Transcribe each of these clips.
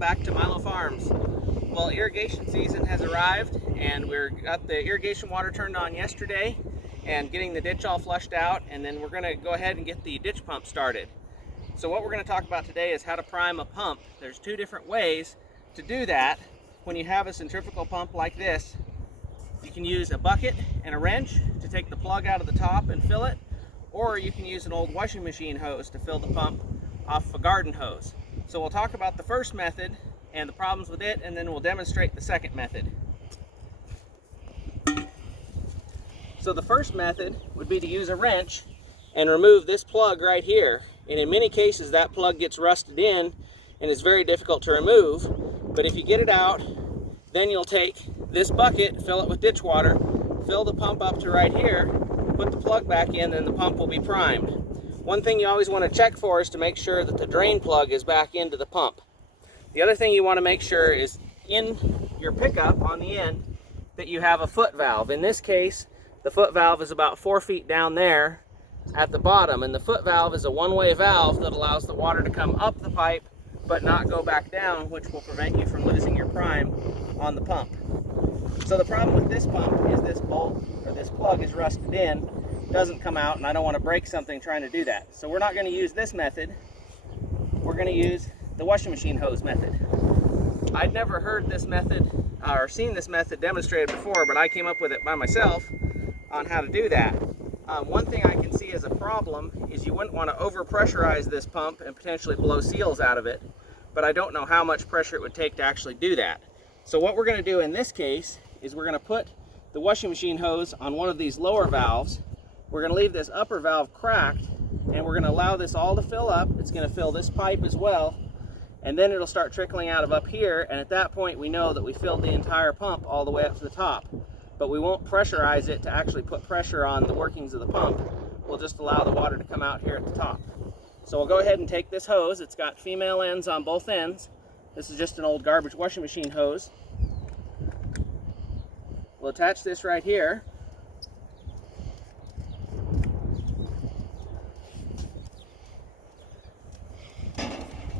back to Milo Farms. Well, irrigation season has arrived and we've got the irrigation water turned on yesterday and getting the ditch all flushed out, and then we're going to go ahead and get the ditch pump started. So what we're going to talk about today is how to prime a pump. There's two different ways to do that. When you have a centrifugal pump like this, you can use a bucket and a wrench to take the plug out of the top and fill it, or you can use an old washing machine hose to fill the pump off of a garden hose. So we'll talk about the first method and the problems with it, and then we'll demonstrate the second method. So the first method would be to use a wrench and remove this plug right here. And in many cases that plug gets rusted in and is very difficult to remove. But if you get it out, then you'll take this bucket, fill it with ditch water, fill the pump up to right here, put the plug back in, and the pump will be primed. One thing you always want to check for is to make sure that the drain plug is back into the pump. The other thing you want to make sure is in your pickup on the end that you have a foot valve. In this case, the foot valve is about 4 feet down there at the bottom, and the foot valve is a one-way valve that allows the water to come up the pipe but not go back down, which will prevent you from losing your prime on the pump. So the problem with this pump is this bolt or this plug is rusted in, doesn't come out, and I don't want to break something trying to do that. So we're not going to use this method. We're going to use the washing machine hose method. I'd never heard this method or seen this method demonstrated before, but I came up with it by myself on how to do that. One thing I can see as a problem is you wouldn't want to over pressurize this pump and potentially blow seals out of it, but I don't know how much pressure it would take to actually do that. So what we're going to do in this case is we're going to put the washing machine hose on one of these lower valves. We're going to leave this upper valve cracked, and we're going to allow this all to fill up. It's going to fill this pipe as well, and then it'll start trickling out of up here, and at that point we know that we filled the entire pump all the way up to the top. But we won't pressurize it to actually put pressure on the workings of the pump. We'll just allow the water to come out here at the top. So we'll go ahead and take this hose. It's got female ends on both ends. This is just an old garbage washing machine hose. We'll attach this right here.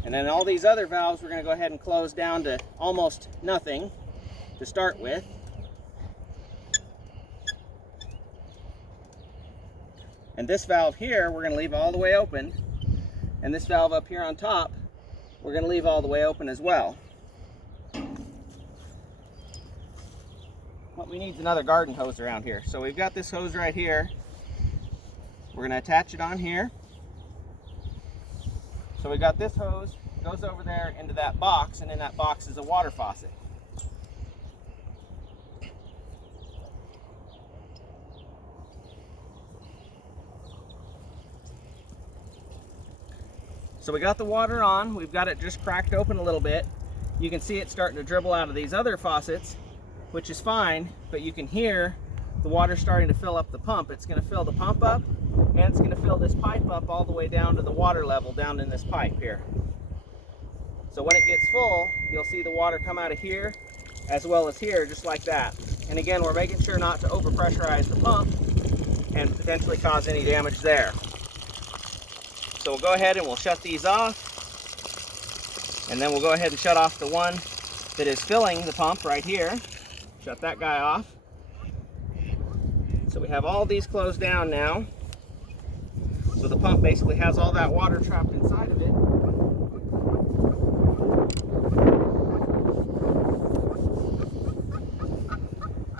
And then all these other valves we're going to go ahead and close down to almost nothing to start with. And this valve here we're going to leave all the way open, and this valve up here on top we're going to leave all the way open as well. What we need is another garden hose around here. So we've got this hose right here. We're going to attach it on here. So we got this hose, goes over there into that box, and in that box is a water faucet. So we got the water on, we've got it just cracked open a little bit. You can see it starting to dribble out of these other faucets, which is fine, but you can hear the water starting to fill up the pump. It's going to fill the pump up, and it's going to fill this pipe up all the way down to the water level down in this pipe here. So when it gets full, you'll see the water come out of here as well as here, just like that. And again, we're making sure not to over pressurize the pump and potentially cause any damage there. So we'll go ahead and we'll shut these off, and then we'll go ahead and shut off the one that is filling the pump right here. Shut that guy off. So we have all these closed down now. So the pump basically has all that water trapped inside of it.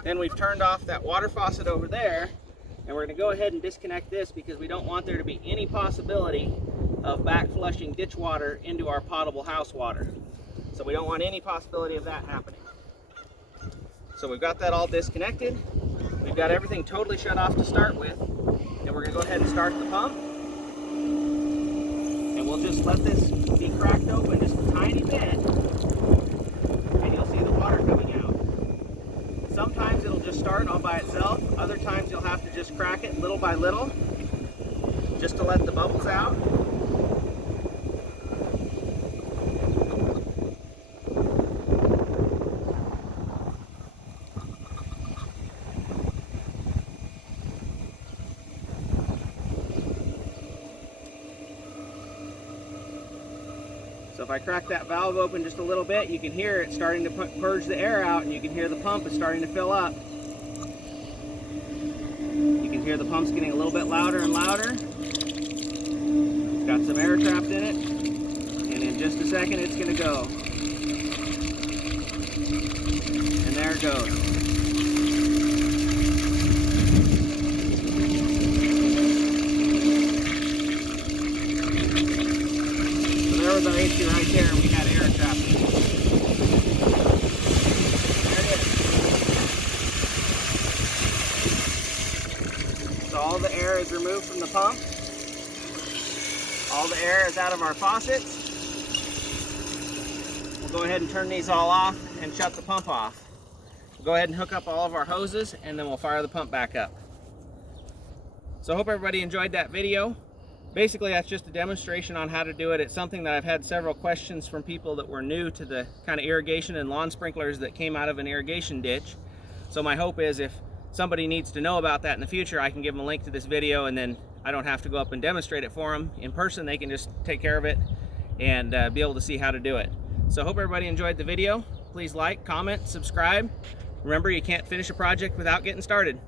Then we've turned off that water faucet over there. And we're going to go ahead and disconnect this because we don't want there to be any possibility of back flushing ditch water into our potable house water. So we don't want any possibility of that happening. So we've got that all disconnected. We've got everything totally shut off to start with. And we're going to go ahead and start the pump. And we'll just let this be cracked open just a tiny bit. And you'll see the water coming out. Sometimes it'll just start all by itself. Other times you'll have to just crack it little by little just to let the bubbles out. So if if I crack that valve open just a little bit, you can hear it starting to purge the air out, and you can hear the pump is starting to fill up. You can hear the pump's getting a little bit louder and louder. It's got some air trapped in it, and in just a second it's going to go. And there it goes. So there was our issue right there. We had air trapped in it. There it is. So all the air is removed from the pump. All the air is out of our faucets. We'll go ahead and turn these all off and shut the pump off. We'll go ahead and hook up all of our hoses, and then we'll fire the pump back up. So I hope everybody enjoyed that video. Basically, that's just a demonstration on how to do it. It's something that I've had several questions from people that were new to the kind of irrigation and lawn sprinklers that came out of an irrigation ditch. So my hope is if somebody needs to know about that in the future, I can give them a link to this video, and then I don't have to go up and demonstrate it for them in person. They can just take care of it and be able to see how to do it. So I hope everybody enjoyed the video. Please like, comment, subscribe. Remember, you can't finish a project without getting started.